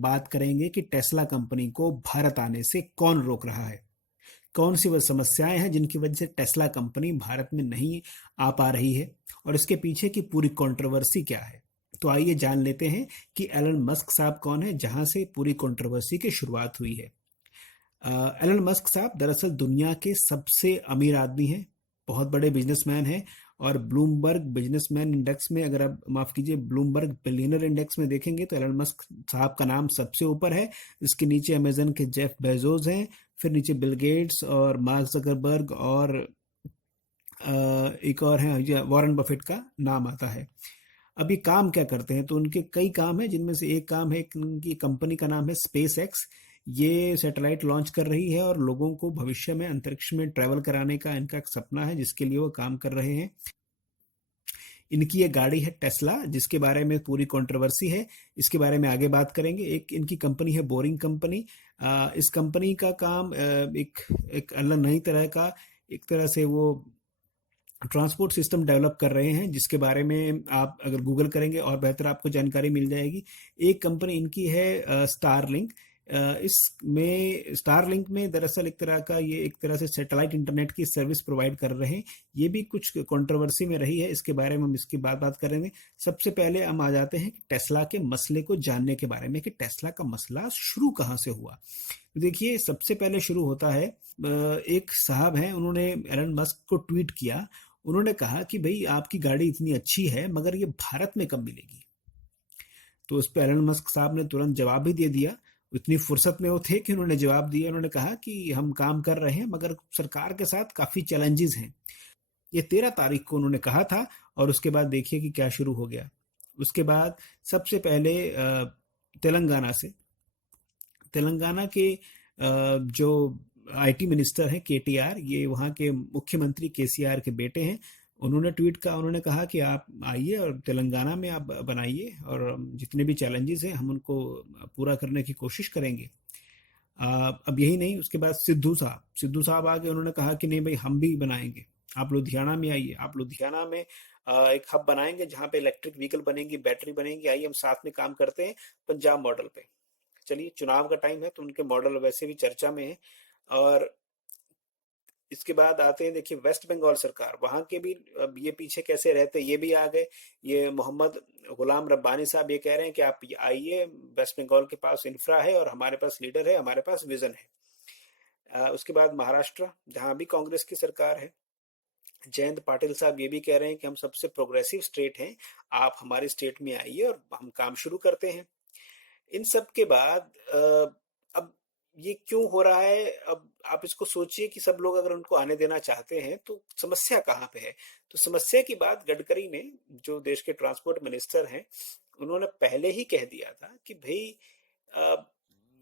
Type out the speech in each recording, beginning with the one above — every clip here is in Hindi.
बात करेंगे कि टेस्ला कंपनी को भारत आने से कौन रोक रहा है, कौन सी वह समस्याएं हैं जिनकी वजह से टेस्ला कंपनी भारत में नहीं आ पा रही है और इसके पीछे की पूरी कंट्रोवर्सी क्या है। तो आइए जान लेते हैं कि एलन मस्क साहब कौन है, जहां से पूरी कंट्रोवर्सी की शुरुआत हुई है। एलन मस्क साहब दरअसल दुनिया के सबसे अमीर आदमी हैं, बहुत बड़े बिजनेसमैन हैं और ब्लूमबर्ग बिजनेसमैन इंडेक्स में, अगर आप माफ कीजिए ब्लूमबर्ग बिलियनर इंडेक्स में देखेंगे तो एलन मस्क साहब का नाम सबसे ऊपर है। इसके नीचे अमेजन के जेफ बेजोस हैं, फिर नीचे बिल गेट्स और मार्क जकरबर्ग और एक और है वॉरेन बफेट का नाम आता है। अब ये काम क्या करते हैं, तो उनके कई काम हैं, जिनमें से एक काम है, उनकी कंपनी का नाम है स्पेस एक्स। ये सैटेलाइट लॉन्च कर रही है और लोगों को भविष्य में अंतरिक्ष में ट्रैवल कराने का इनका एक सपना है, जिसके लिए वो काम कर रहे हैं। इनकी ये गाड़ी है टेस्ला, जिसके बारे में पूरी कंट्रोवर्सी है, इसके बारे में आगे बात करेंगे। एक इनकी कंपनी है बोरिंग कंपनी। इस कंपनी का काम एक एक अलग नई तरह का, एक तरह से वो ट्रांसपोर्ट सिस्टम डेवलप कर रहे हैं, जिसके बारे में आप अगर गूगल करेंगे और बेहतर आपको जानकारी मिल जाएगी। एक कंपनी इनकी है स्टारलिंक। इसमें स्टारलिंक में दरअसल एक तरह का, ये एक तरह से सैटेलाइट इंटरनेट की सर्विस प्रोवाइड कर रहे हैं। ये भी कुछ कंट्रोवर्सी में रही है, इसके बारे में हम इसकी बात करेंगे। सबसे पहले हम आ जाते हैं टेस्ला के मसले को जानने के बारे में, कि टेस्ला का मसला शुरू कहाँ से हुआ। देखिए, सबसे पहले शुरू होता है, एक साहब हैं, उन्होंने एलन मस्क को ट्वीट किया। उन्होंने कहा कि भाई आपकी गाड़ी इतनी अच्छी है मगर ये भारत में कब मिलेगी। तो उस पर एलन मस्क साहब ने तुरंत जवाब भी दे दिया। इतनी फुर्सत में वो थे कि उन्होंने जवाब दिया। उन्होंने कहा कि हम काम कर रहे हैं मगर सरकार के साथ काफी चैलेंजेस हैं। ये 13 तारीख को उन्होंने कहा था और उसके बाद देखिए कि क्या शुरू हो गया। उसके बाद सबसे पहले तेलंगाना से, तेलंगाना के जो आईटी मिनिस्टर हैं केटीआर, ये वहाँ के मुख्यमंत्री केसीआर के बेटे हैं। उन्होंने ट्वीट का, उन्होंने कहा कि आप आइए और तेलंगाना में आप बनाइए और जितने भी चैलेंजेस हैं हम उनको पूरा करने की कोशिश करेंगे। अब यही नहीं, उसके बाद सिद्धू साहब आगे, उन्होंने कहा कि नहीं भाई हम भी बनाएंगे, आप लुधियाना में आइए, आप लुधियाना में एक हब बनाएंगे जहाँ पे इलेक्ट्रिक व्हीकल बनेंगी, बैटरी बनेंगी, आइए हम साथ में काम करते हैं पंजाब मॉडल पे। चलिए, चुनाव का टाइम है तो उनके मॉडल वैसे भी चर्चा में है। और इसके बाद आते हैं, देखिए वेस्ट बंगाल सरकार, वहां के भी अब ये पीछे कैसे रहते, ये भी आ गए। ये मोहम्मद गुलाम रब्बानी साहब ये कह रहे हैं कि आप आइए, वेस्ट बंगाल के पास इंफ्रा है और हमारे पास लीडर है, हमारे पास विजन है। उसके बाद महाराष्ट्र, जहां भी कांग्रेस की सरकार है, जयंत पाटिल साहब ये भी कह रहे हैं कि हम सबसे प्रोग्रेसिव स्टेट हैं, आप हमारे स्टेट में आइए और हम काम शुरू करते हैं। इन सब के बाद अब ये क्यों हो रहा है, अब आप इसको सोचिए कि सब लोग अगर उनको आने देना चाहते हैं तो समस्या कहाँ पे है। तो समस्या की बात गडकरी ने, जो देश के ट्रांसपोर्ट मिनिस्टर हैं, उन्होंने पहले ही कह दिया था कि भाई अ,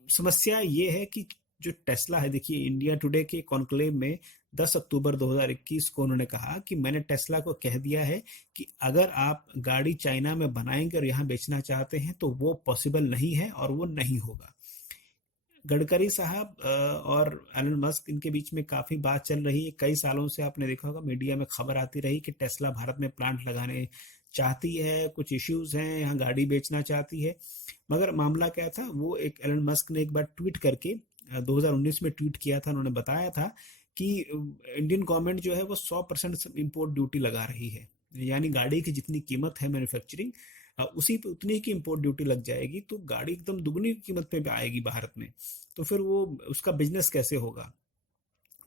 समस्या ये है कि जो टेस्ला है, देखिए इंडिया टुडे के कॉन्क्लेव में 10 अक्टूबर 2021 को उन्होंने कहा कि मैंने टेस्ला को कह दिया है कि अगर आप गाड़ी चाइना में बनाएंगे और यहाँ बेचना चाहते हैं तो वो पॉसिबल नहीं है और वो नहीं होगा। गडकरी साहब और एलन मस्क, इनके बीच में काफी बात चल रही है। कई सालों से आपने देखा होगा मीडिया में खबर आती रही कि टेस्ला भारत में प्लांट लगाने चाहती है, कुछ इश्यूज हैं, यहाँ गाड़ी बेचना चाहती है। मगर मामला क्या था, वो एक एलन मस्क ने एक बार ट्वीट करके 2019 में ट्वीट किया था। उन्होंने बताया था कि इंडियन गवर्नमेंट जो है वो 100% इम्पोर्ट ड्यूटी लगा रही है, यानी गाड़ी की जितनी कीमत है मैन्युफैक्चरिंग, उसी पे उतनी की इम्पोर्ट ड्यूटी लग जाएगी तो गाड़ी एकदम दुगनी कीमत पे आएगी भारत में। तो फिर वो उसका बिजनेस कैसे होगा।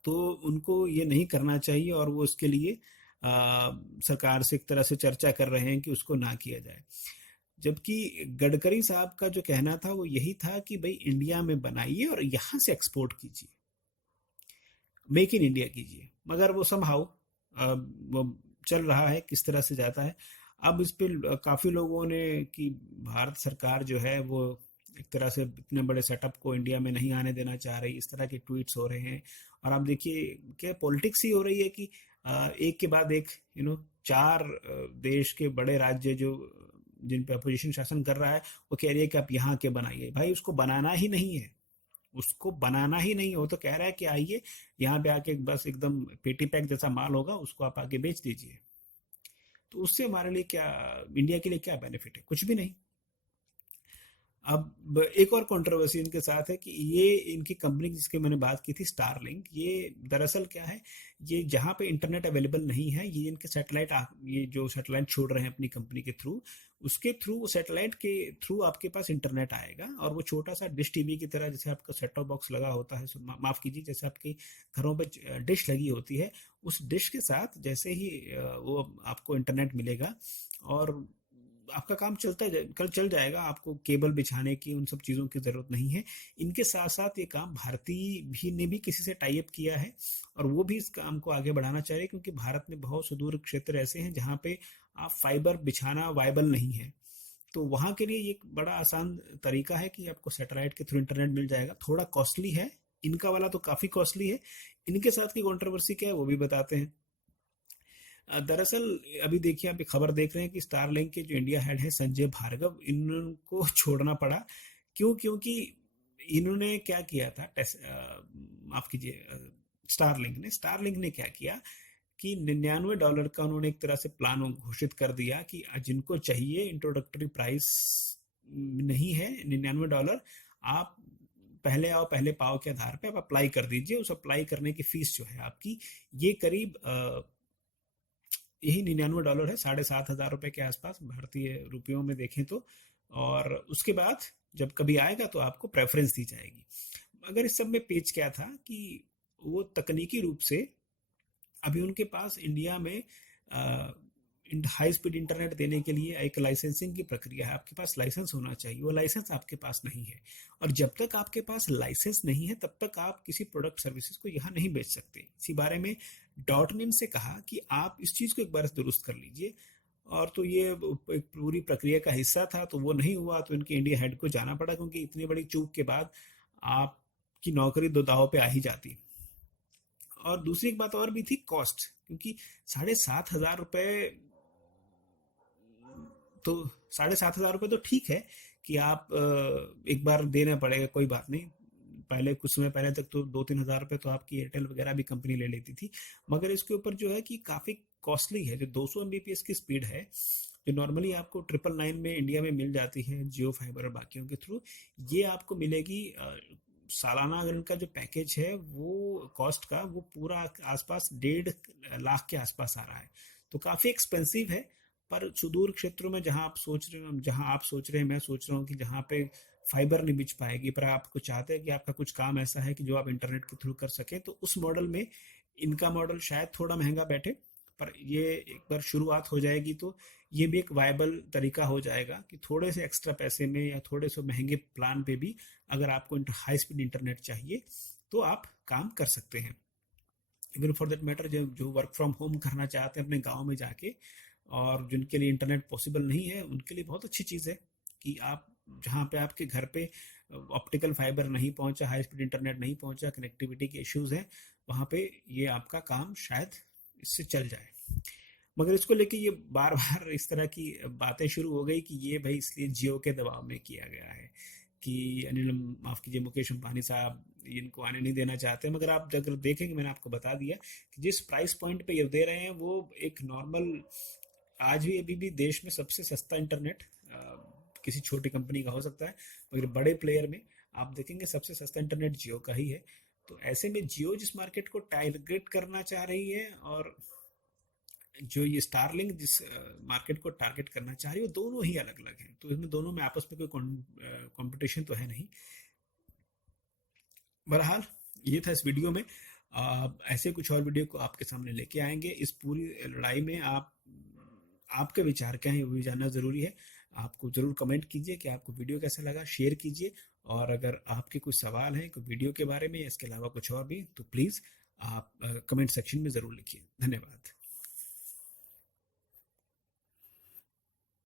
तो उनको ये नहीं करना चाहिए और वो उसके लिए सरकार से एक तरह से चर्चा कर रहे हैं कि उसको ना किया जाए। जबकि गडकरी साहब का जो कहना था वो यही था कि भाई इंडिया में बनाइए और यहाँ से एक्सपोर्ट कीजिए, मेक इन इंडिया कीजिए। मगर वो समहाउ वो चल रहा है, किस तरह से जाता है। अब इस पे काफी लोगों ने कि भारत सरकार जो है वो एक तरह से इतने बड़े सेटअप को इंडिया में नहीं आने देना चाह रही, इस तरह के ट्वीट्स हो रहे हैं। और आप देखिए क्या पॉलिटिक्स ही हो रही है कि एक के बाद एक, चार देश के बड़े राज्य जो जिन पे अपोजिशन शासन कर रहा है, वो कह रही है कि आप यहाँ के बनाइए। भाई उसको बनाना ही नहीं है, उसको बनाना ही नहीं हो तो कह रहा है कि आइए यहाँ पे आके बस एकदम पेटी पैक जैसा माल होगा, उसको आप आके बेच दीजिए। तो उससे हमारे लिए क्या, इंडिया के लिए क्या बेनिफिट है, कुछ भी नहीं। अब एक और कंट्रोवर्सी इनके साथ है कि ये इनकी कंपनी जिसकी मैंने बात की थी स्टारलिंक, ये दरअसल क्या है, ये जहाँ पे इंटरनेट अवेलेबल नहीं है, ये इनके सैटेलाइट, ये जो सैटेलाइट छोड़ रहे हैं अपनी कंपनी के थ्रू, उसके थ्रू, सैटेलाइट के थ्रू आपके पास इंटरनेट आएगा। और वो छोटा सा डिश टीवी की तरह, जैसे आपका सेट टॉप बॉक्स लगा होता है, माफ कीजिए, जैसे आपके घरों पर डिश लगी होती है, उस डिश के साथ जैसे ही वो आपको इंटरनेट मिलेगा और आपका काम कल चल जाएगा, आपको केबल बिछाने की, उन सब चीज़ों की ज़रूरत नहीं है। इनके साथ साथ ये काम भारतीय भी ने भी किसी से टाई अप किया है और वो भी इस काम को आगे बढ़ाना चाह रहे हैं, क्योंकि भारत में बहुत सुदूर क्षेत्र ऐसे हैं जहाँ पे आप फाइबर बिछाना वायबल नहीं है। तो वहाँ के लिए ये एक बड़ा आसान तरीका है कि आपको सैटेलाइट के थ्रू इंटरनेट मिल जाएगा। थोड़ा कॉस्टली है, इनका वाला तो काफ़ी कॉस्टली है। इनके साथ की कंट्रोवर्सी क्या है वो भी बताते हैं। दरअसल अभी देखिए, आप एक खबर देख रहे हैं कि स्टारलिंक के जो इंडिया हेड है संजय भार्गव, इनको छोड़ना पड़ा। क्यों? क्योंकि इन्होंने क्या किया था, माफ कीजिए, स्टारलिंक ने क्या किया कि $99 का उन्होंने एक तरह से प्लान घोषित कर दिया कि जिनको चाहिए, इंट्रोडक्टरी प्राइस नहीं है, $99, आप पहले आओ पहले पाओ के आधार पे आप अप्लाई कर दीजिए। उस अप्लाई करने की फीस जो है आपकी, ये करीब यही $99 है, 7,500 के आसपास भारतीय रुपयों में देखें तो। और उसके बाद जब कभी आएगा तो आपको प्रेफरेंस दी जाएगी। अगर इस सब में पेच क्या था कि वो तकनीकी रूप से अभी उनके पास इंडिया में हाई स्पीड इंटरनेट देने के लिए एक लाइसेंसिंग की प्रक्रिया है। आपके पास लाइसेंस होना चाहिए, वो लाइसेंस आपके पास नहीं है। और जब तक आपके पास लाइसेंस नहीं है तब तक आप किसी प्रोडक्ट सर्विसेज को यहाँ नहीं बेच सकते। इसी बारे में डॉट से कहा कि आप इस चीज़ को एक बार दुरुस्त कर लीजिए। और तो ये एक पूरी प्रक्रिया का हिस्सा था, तो वो नहीं हुआ, तो इनके इंडिया हेड को जाना पड़ा, क्योंकि इतनी बड़ी चूक के बाद आपकी नौकरी दो दाव पे आ ही जाती। और दूसरी एक बात और भी थी, कॉस्ट, क्योंकि 7,500 रुपये, तो 7,500 रुपये तो ठीक है कि आप एक बार देना पड़ेगा, कोई बात नहीं। पहले कुछ समय पहले तक तो 2-3 हज़ार रुपये तो आपकी एयरटेल वगैरह भी कंपनी ले लेती थी। मगर इसके ऊपर जो है कि काफ़ी कॉस्टली है। जो 200 MBPS की स्पीड है, जो नॉर्मली आपको 999 में इंडिया में मिल जाती है जियो फाइबर और बाकियों के थ्रू, ये आपको मिलेगी सालाना। अगर इनका जो पैकेज है वो कॉस्ट का, वो पूरा आसपास 1.5 लाख के आसपास आ रहा है। तो काफ़ी एक्सपेंसिव है। पर सुदूर क्षेत्रों में जहां आप सोच रहे हो, मैं सोच रहा हूँ कि जहाँ पे फाइबर नहीं बिछ पाएगी, पर आपको चाहते हैं कि आपका कुछ काम ऐसा है कि जो आप इंटरनेट के थ्रू कर सके, तो उस मॉडल में इनका मॉडल शायद थोड़ा महंगा बैठे। पर ये एक बार शुरुआत हो जाएगी तो ये भी एक वायबल तरीका हो जाएगा कि थोड़े से एक्स्ट्रा पैसे में या थोड़े से महंगे प्लान पे भी अगर आपको हाई स्पीड इंटरनेट चाहिए तो आप काम कर सकते हैं। इवन फॉर दैट मैटर, जो वर्क फ्रॉम होम करना चाहते हैं अपने गांव में जाके, और जिनके लिए इंटरनेट पॉसिबल नहीं है, उनके लिए बहुत अच्छी चीज़ है कि आप जहाँ पे आपके घर पे ऑप्टिकल फाइबर नहीं पहुंचा, हाई स्पीड इंटरनेट नहीं पहुंचा, कनेक्टिविटी के इश्यूज हैं, वहाँ पे ये आपका काम शायद इससे चल जाए। मगर इसको लेके ये बार बार इस तरह की बातें शुरू हो गई कि ये भाई इसलिए जियो के दबाव में किया गया है, कि अनिल, माफ कीजिए, मुकेश अंबानी साहब इनको आने नहीं देना चाहते। मगर आप अगर देखेंगे, मैंने आपको बता दिया कि जिस प्राइस पॉइंट पे ये दे रहे हैं वो एक नॉर्मल, आज भी अभी भी देश में सबसे सस्ता इंटरनेट किसी छोटी कंपनी का हो सकता है, मगर बड़े प्लेयर में आप देखेंगे सबसे सस्ता इंटरनेट जियो का ही है। तो ऐसे में जियो जिस मार्केट को टारगेट करना चाह रही है, और जो ये स्टारलिंक जिस मार्केट को टारगेट करना चाह रही है, वो दोनों ही अलग अलग हैं। तो इसमें दोनों में आपस में कोई कंपटीशन तो है नहीं। बहरहाल ये था इस वीडियो में। ऐसे कुछ और वीडियो को आपके सामने लेके आएंगे। इस पूरी लड़ाई में आपके विचार क्या हैं वो भी जानना ज़रूरी है। आपको ज़रूर कमेंट कीजिए कि आपको वीडियो कैसा लगा, शेयर कीजिए। और अगर आपके कुछ सवाल हैं कोई वीडियो के बारे में या इसके अलावा कुछ और भी, तो प्लीज़ आप कमेंट सेक्शन में ज़रूर लिखिए। धन्यवाद।